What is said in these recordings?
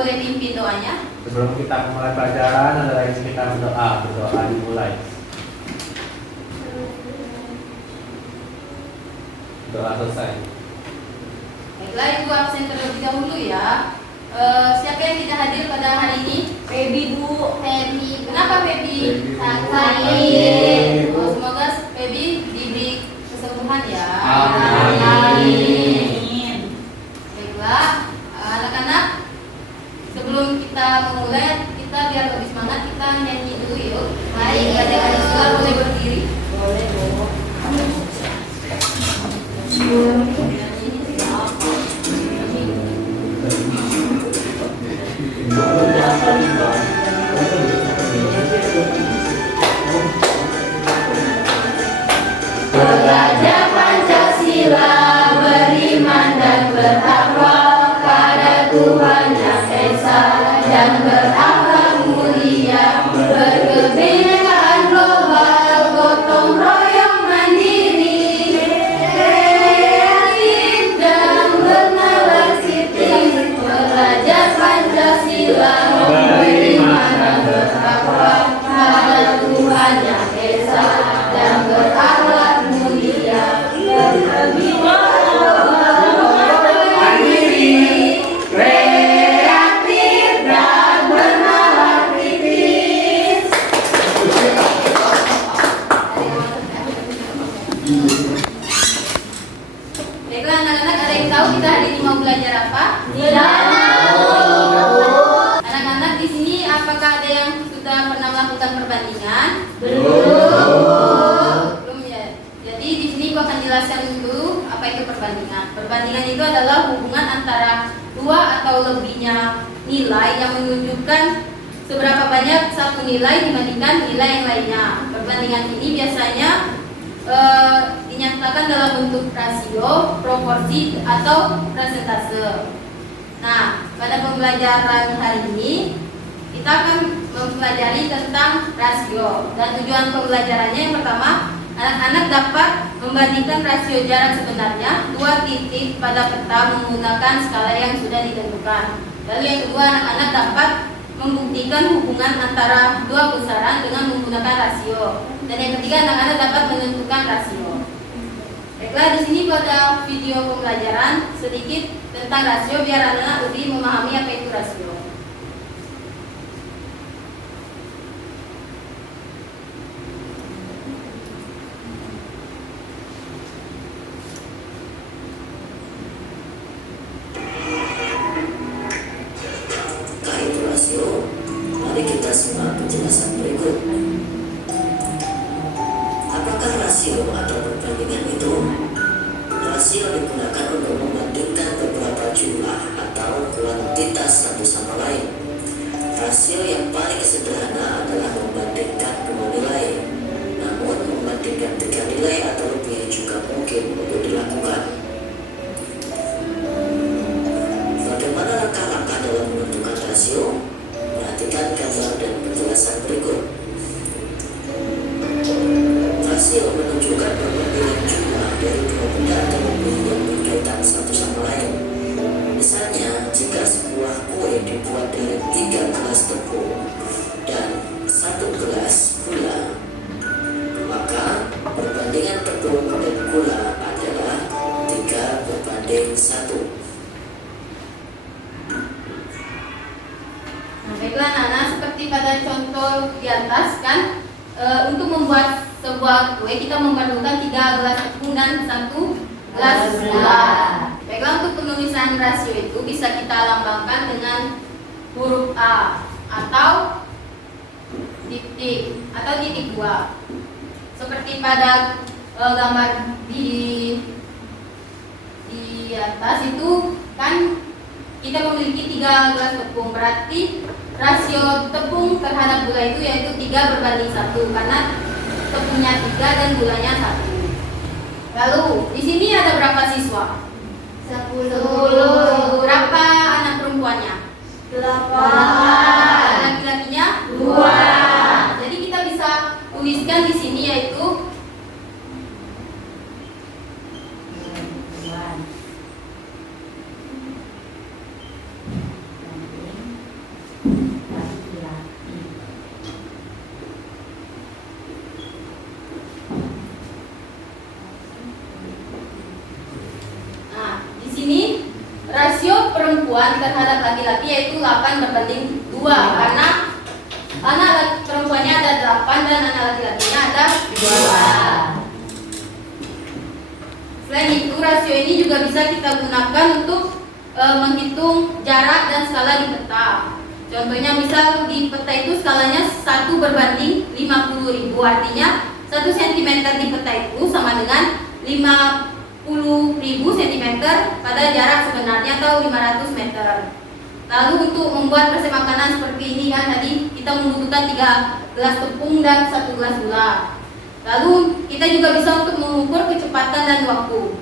boleh pimpin doanya? Sebelum kita mulai pelajaran, ada lagi kita berdoa dimulai. Doa selesai. Baiklah, Ibu absen terlebih dahulu ya. Siapa yang tidak hadir pada hari ini? Febi Bu. Febi. Kenapa Febi? Sakit. Oh, semoga Febi diberi kesembuhan ya. Amin. Baiklah, anak-anak, sebelum kita memulai, kita biar lebih semangat, kita nyanyi dulu yuk. Mari adik-adik sekalian boleh berdiri. Boleh Bu. Belajar Pancasila, beriman dan bertakwa pada Tuhan Yang Esa dan berakhlak mulia, berkebinekaan global, gotong royong mandiri, kreatif dan bernalar kritis. Belajar Pancasila, beriman dan bertakwa pada Tuhan Yang Esa dan berakhlak mulia, mandiri, kreatif dan bernalar kritis. Baiklah anak-anak, ada yang tahu kita hari ini mau belajar apa? Tidak tahu. Anak-anak di sini apakah ada yang sudah pernah melakukan perbandingan? Belum ya. Jadi di sini gua akan jelaskan dulu apa itu perbandingan. Perbandingan itu adalah hubungan antara dua atau lebihnya nilai yang menunjukkan seberapa banyak satu nilai dibandingkan nilai yang lainnya. Perbandingan ini biasanya dinyatakan dalam bentuk rasio, proporsi, atau persentase. Nah, pada pembelajaran hari ini kita akan mempelajari tentang rasio, dan tujuan pembelajarannya yang pertama, anak-anak dapat membandingkan rasio jarak sebenarnya dua titik pada peta menggunakan skala yang sudah ditentukan. Lalu yang kedua, anak-anak dapat membuktikan hubungan antara dua besaran dengan menggunakan rasio. Dan yang ketiga, anak-anak dapat menentukan rasio. Baiklah, di sini pada video pembelajaran sedikit tentang rasio biar anak-anak lebih memahami apa itu rasio. Kait rasio, mari kita simak penjelasan berikut. Apakah rasio atau perbandingan itu? Rasio digunakan untuk membandingkan beberapa jumlah atau kuantitas satu sama lain. Rasio yang paling sederhana adalah membandingkan dua nilai. Namun membandingkan tiga nilai atau lebih juga mungkin untuk dilakukan. Bagaimana langkah-langkah dalam menentukan rasio? Perhatikan gambar dan penjelasan berikut. Rasio menunjukkan perbandingan jumlah dari dua benda atau lebih yang berkaitan satu sama lain. Misalnya, jika sebuah kue dibuat dari 3 gelas tepung dan 1 gelas gula, maka perbandingan tepung dan gula adalah 3:1. Nah, baiklah anak-anak, seperti pada contoh di atas kan, untuk membuat sebuah kue kita memerlukan 3 gelas tepung dan 1 gelas gula. Baiklah, untuk penulisan rasio itu bisa kita lambangkan dengan huruf A atau titik atau titik 2. Seperti pada gambar di atas itu kan kita memiliki 3 gelas tepung, berarti rasio tepung terhadap gula itu yaitu 3:1 karena tepungnya 3 dan gulanya 1. Lalu di sini ada berapa siswa? 10. Berapa anak perempuannya? 8. Laki-lakinya? 2. Jadi kita bisa tuliskan di sini yaitu perempuan terhadap laki-laki yaitu 8:2 karena anak perempuannya ada 8 dan anak laki-lakinya ada 2. Selain itu, rasio ini juga bisa kita gunakan untuk menghitung jarak dan skala di peta. Contohnya misal di peta itu skalanya 1/50.000, artinya 1 cm di peta itu sama dengan 50.000 cm pada jarak sebenarnya atau 500 meter. Lalu untuk membuat resep makanan seperti ini kan tadi kita membutuhkan 3 gelas tepung dan 1 gelas gula. Lalu kita juga bisa untuk mengukur kecepatan dan waktu.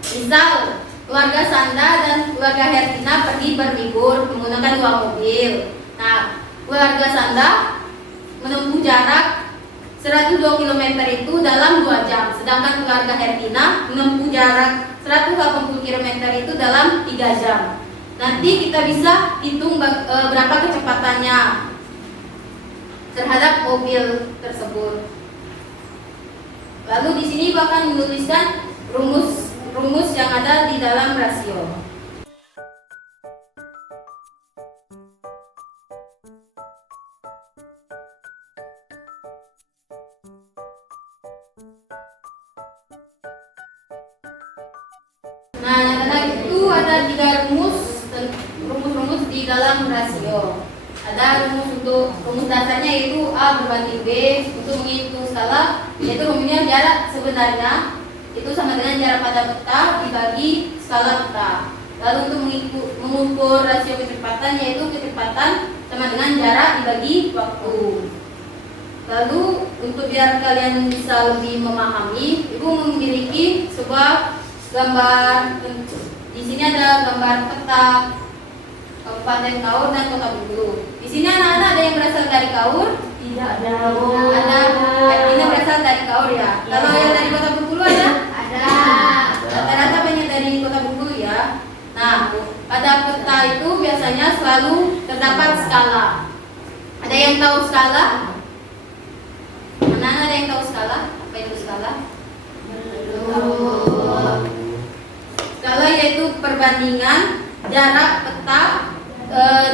Misal keluarga Sanda dan keluarga Hertina pergi berlibur menggunakan 2 mobil. Nah, keluarga Sanda menempuh jarak 102 km itu dalam 2 jam, sedangkan keluarga Hertina menempuh jarak 180 km itu dalam 3 jam. Nanti kita bisa hitung berapa kecepatannya terhadap mobil tersebut. Lalu di sini Ibu akan menuliskan rumus yang ada di dalam rasio. Nah, karena itu ada 3 rumus di dalam rasio. Ada rumus dasarnya yaitu A berbanding B. Untuk menghitung skala yaitu rumusnya jarak sebenarnya itu sama dengan jarak pada peta dibagi skala peta. Lalu untuk mengukur rasio kecepatan yaitu kecepatan sama dengan jarak dibagi waktu. Lalu untuk biar kalian bisa lebih memahami, Ibu memiliki sebuah gambar. Di sini ada gambar peta Kabupaten Kaur dan Kota Bengkulu. Di sini anak-anak ada yang berasal dari Kaur? Tidak ada. Ini berasal dari Kaur ya. Kalau yang dari Kota Bengkulu ada? Ada. Rata-rata banyak dari Kota Bengkulu ya. Nah, pada peta itu biasanya selalu terdapat skala. Ada yang tahu skala? Mana ada yang tahu skala? Apa itu skala? Skala yaitu perbandingan jarak peta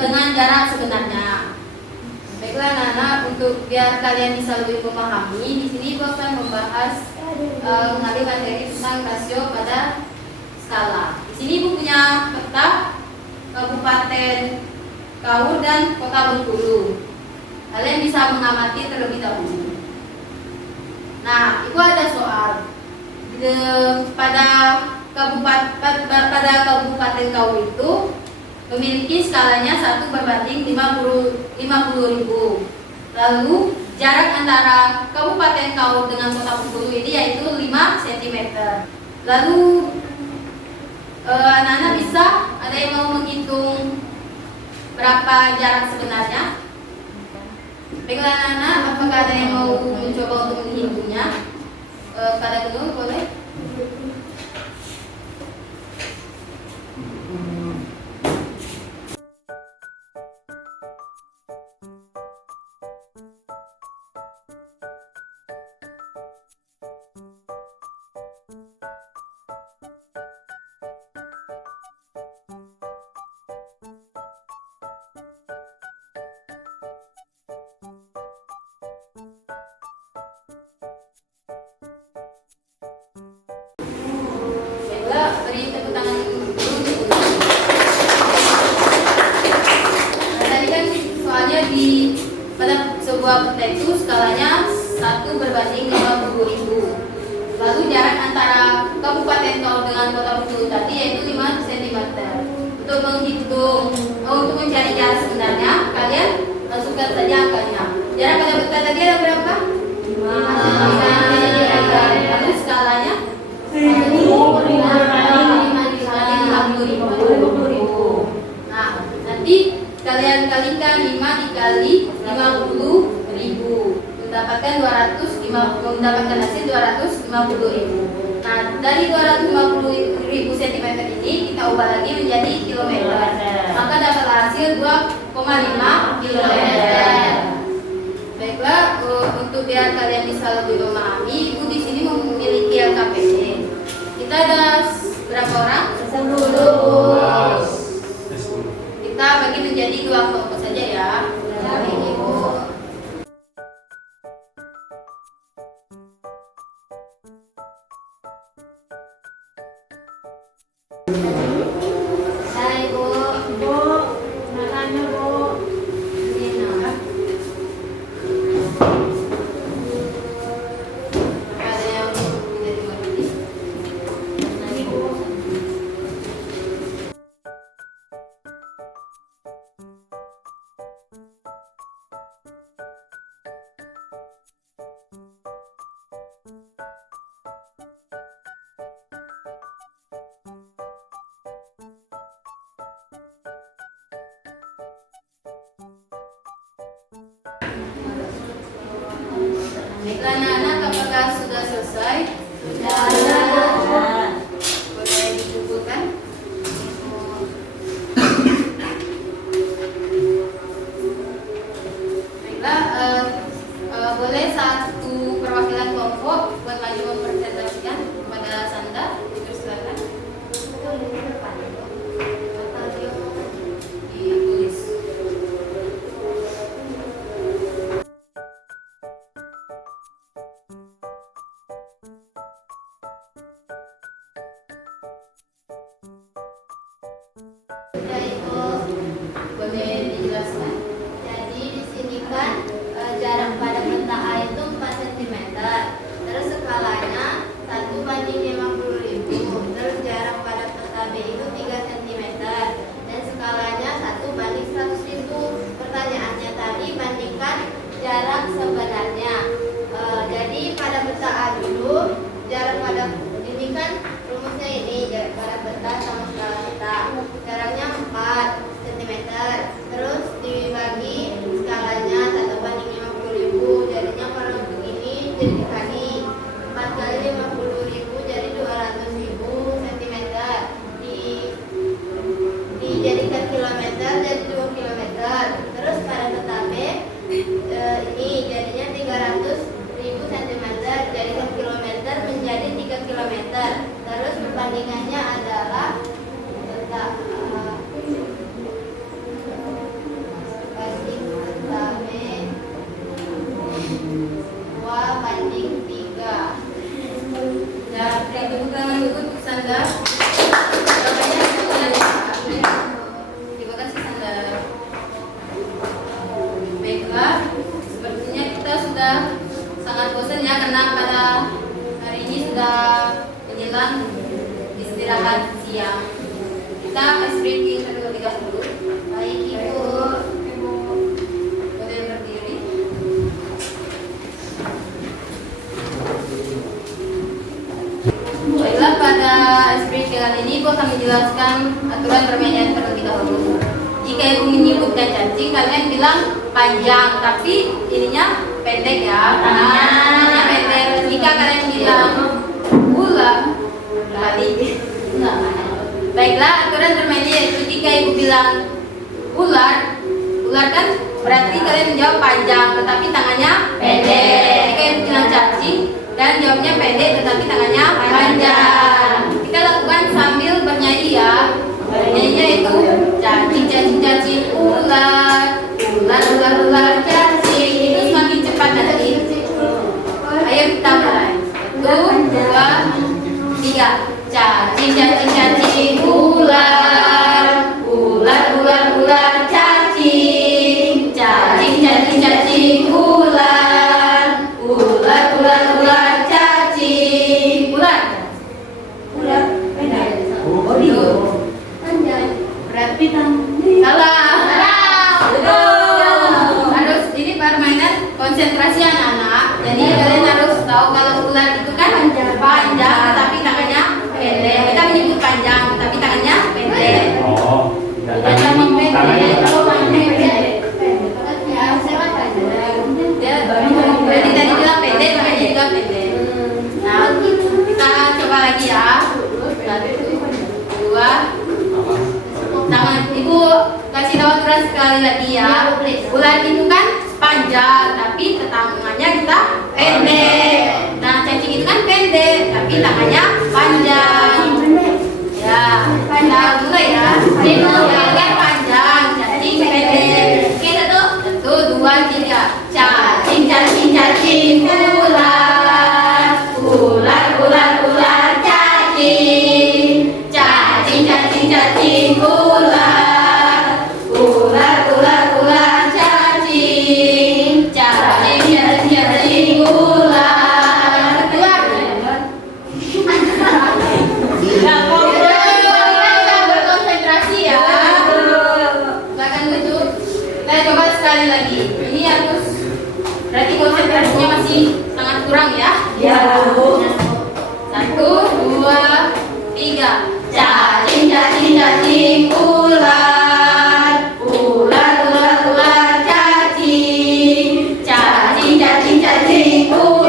dengan jarak sebenarnya. Baiklah anak-anak, untuk biar kalian bisa lebih memahami, di sini Ibu akan membahas mengambil materi tentang rasio pada skala. Di sini Ibu punya peta Kabupaten Kaur dan Kota Bengkulu. Kalian bisa mengamati terlebih dahulu. Nah, Ibu ada soal pada Kabupaten Kaur itu memiliki skalanya 1/50.000. Lalu jarak antara Kabupaten Kaur dengan Kota Bengkulu ini yaitu 5 cm. Lalu anak-anak bisa ada yang mau menghitung berapa jarak sebenarnya? Baiklah anak-anak, apakah ada yang mau mencoba untuk menghitungnya? Pada dulu boleh? Beri tepuk tangan dulu. Nah, tadi kan soalnya pada sebuah peta itu skalanya 1/50.000. Lalu jarak antara Kabupaten Kaur dengan Kota Bengkulu tadi yaitu 5 cm. Untuk mencari jarak sebenarnya, kalian masukkan saja angkanya. Jarak pada peta tadi ada berapa? 5 cm. Lalu skalanya 50.000. Nah, nanti kalian kalikan 5 dikali 50.000 mendapatkan hasil 250.000. Nah, dari 250.000 cm ini kita ubah lagi menjadi kilometer. Maka dapat hasil 2,5 kilometer. Baiklah, untuk biar kalian bisa lebih memahami, Ibu di sini memiliki LKPD. Kita ada berapa orang? 10. Baiklah anak-anak, apakah sudah selesai? Sudah. Boleh dikumpulkan? Baiklah, boleh satu perwakilan kelompok buat maju mempresentasikan kepada Sanda. Silakan. Ditulis. Ya, Ibu. Boleh dijelaskan? Jadi di sini kan jarak pada benda A itu 4 cm. Terus skalanya 1/50.000. Terus jarak pada benda B itu 3 cm. Dan skalanya 1/100.000. Pertanyaannya tadi bandingkan jarak sebenarnya. Jadi pada benda A dulu, jarak pada ini kan rumusnya ini, jarak pada benda sama skala kita. Jaraknya 4 cm. Terus dibagi skalanya 1/50.000. Jadinya kalau untuk ini jadi dikali 4 kali 50.000 jadi 200.000 cm. Dijadikan kilometer jadi 2 km. Terus pada benda B ini jadinya 300.000 cm. Jadikan kilometer menjadi 3 km. Terus perbandingannya adalah benda banding benda B 2/3. Ya, tepuk tangan dulu untuk Sanda. Jawabannya adalah terima kasih Sanda. Baiklah, sepertinya kita sudah sangat bosan ya karena pada hari ini sudah menjelang istirahat siang. Kita ice breaking terlebih dahulu. Baik, Ibu. Boleh berdiri. Baiklah, pada ice breaking kali ini Ibu akan menjelaskan aturan permainan terlebih dahulu. Jika Ibu menyebutkan cacing, kalian bilang panjang, tapi ininya pendek ya. Tangannya pendek. Jika kalian bilang ular, balik. Baiklah, aturan bermainnya yaitu jika Ibu bilang ular, ular kan berarti kalian menjawab panjang, tetapi tangannya pendek. Jika Ibu bilang cacing dan jawabnya pendek, tetapi tangannya panjang. Kita lakukan sambil bernyanyi ya. Bernyanyinya itu cacing, cacing, cacing, ular, ular, ular, ular, cacing. Itu semakin cepat nanti. Ayo kita mulai. 1, 2, 3. Cacing, cacing, cacing, ular, ular, ular, ular, cacing, cacing, cacing, cacing, ular, ular, ular, ular, cacing, ular, ular, pendek. Panjang. Berarti salah. Harus ini permainan konsentrasi anak-anak. Jadi kalian harus tahu kalau ular itu kan panjang, tapi tangannya pendek. Kita menyebut panjang, tapi tangannya pendek. Oh, Tangan tangannya pendek. Berarti tadi bilang pendek, makanya juga pendek. Nah, kita coba lagi ya. 1, 2. Tangan Ibu kasih tahu aturan sekali lagi ya. Ular itu kan panjang, tapi tangannya kita pendek. Nah, cacing itu kan pendek, tapi tangannya panjang. Ya, kita mulai ya. Ular panjang, cacing pendek. Oke, 1, 2, 3. Cacing, cacing, cacing, ular, ular, ular, ular, cacing, cacing, cacing, cacing, ular, ular, ular, ular, cacing, cacing, cacing, cacing, ular. Keluar. Kita berkonsentrasi ya. Silakan duduk. Kita coba sekali lagi. Ini harus berarti konsentrasinya masih sangat kurang ya. Ya, Bu. 1, 2, 3. Cacing, cacing, cacing, ular, ular, ular, ular, cacing, cacing, cacing, cacing, ular.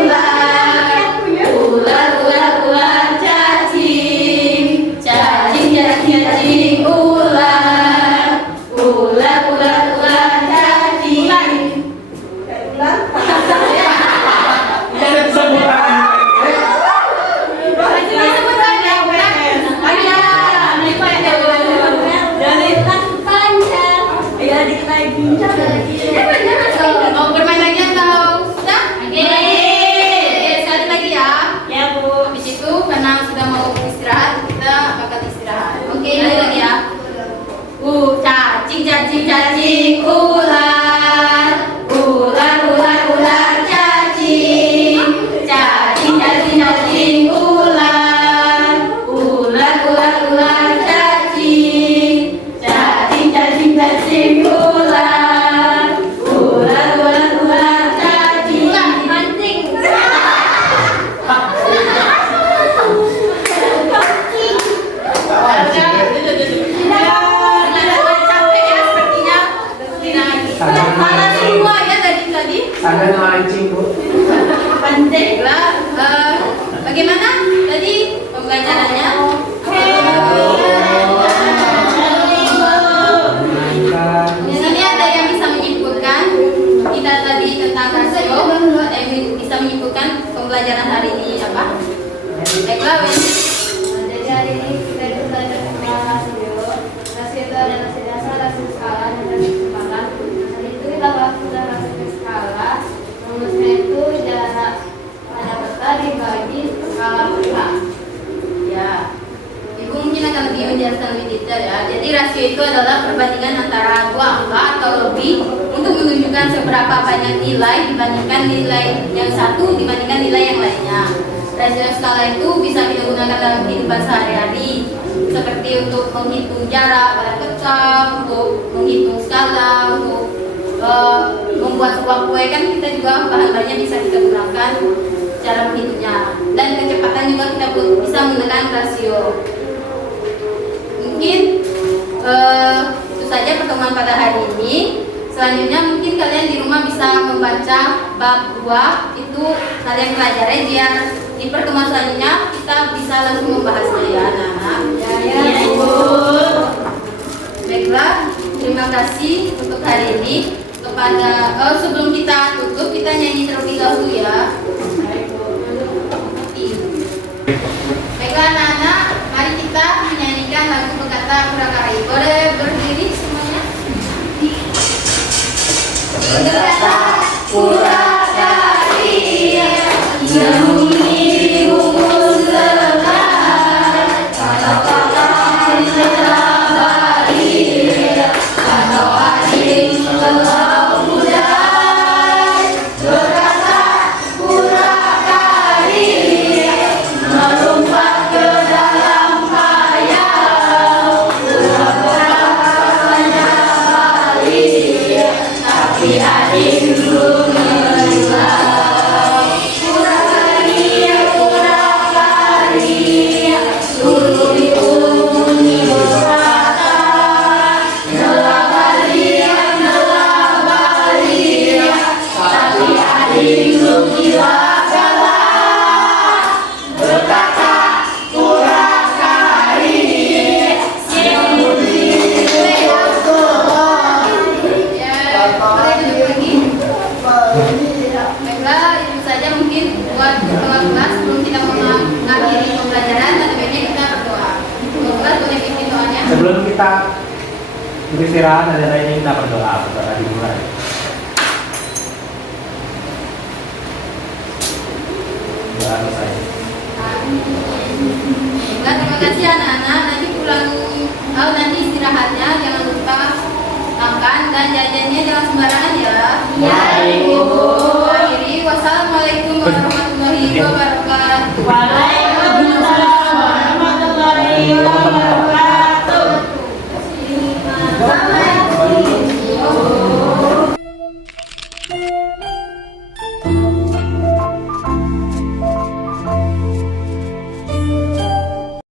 cacing ular, ular ular ular cacing, cacing cacing cacing ular, ular ular ular cacing, cacing cacing cacing ular, ular ular ular cacing. Ular mancing. Capek ya sepertinya. Mana semua ya tadi. Ada mancing Bu. Baiklah, bagaimana tadi pembelajarannya? Di sini ada yang bisa menyimpulkan kita tadi tentang rasio, ada yang bisa menyimpulkan pembelajaran hari ini apa? Baiklah, Wendy. Jadi hari ini kita itu belajar tentang rasio. Rasio itu ada rasio dasar, rasio skala, dan rasio kecepatan. Hari itu kita bahas tentang rasio skala. Rumusnya itu jarak pada peta dibagi skala peta. Ya, Ibu mungkin akan lebih menjelaskan lebih detail ya. Jadi rasio itu adalah perbandingan antara dua angka atau lebih untuk menunjukkan seberapa banyak nilai dibandingkan nilai yang satu dibandingkan nilai yang lainnya. Rasio skala itu bisa kita gunakan dalam kehidupan sehari-hari, seperti untuk menghitung jarak pada peta, untuk menghitung skala, untuk membuat sebuah kue kan kita juga bahan-bahannya bisa kita gunakan cara menghitungnya, dan kecepatan juga kita bisa menggunakan rasio. Mungkin itu saja pertemuan pada hari ini. Selanjutnya mungkin kalian di rumah bisa membaca bab 2 itu kalian pelajari biar di pertemuan selanjutnya kita bisa langsung membahasnya ya anak-anak. Ya, Ibu. Baiklah, terima kasih untuk hari ini. Kepada sebelum kita tutup kita nyanyi terlebih dahulu ya. Baiklah anak-anak, mari kita menyanyikan lagu Pekata Kurakari. Boleh berdiri semuanya? Pekata Kurakari yang memiliki rumus lekar, kata-kata dilabari, kata adil telah budaya, berkata kurakari, melompat ke dalam khayal, pura-pura balik, tapi adil belum menjual. Kurakari, kurakari, dulu itu bunyi berkata, telah balik, tapi adil belum gila kalah. Berkata kurakari, yang berdiri alkohol. Ya, boleh duduk lagi. Baiklah, itu saja mungkin buat ketua kelas. Sebelum kita mengakhiri pembelajaran, dan baiknya kita berdoa. Ketua boleh bikin doanya. Sebelum kita beristirahat ada lainnya kita berdoa dimulai. Doa selesai. Baiklah, terima kasih anak-anak. Nanti pulang, nanti istirahatnya jangan lupa makan dan jajannya jangan sembarangan ya. Ya, Ibu. Akhiri, wassalamualaikum warahmatullahi wabarakatuh.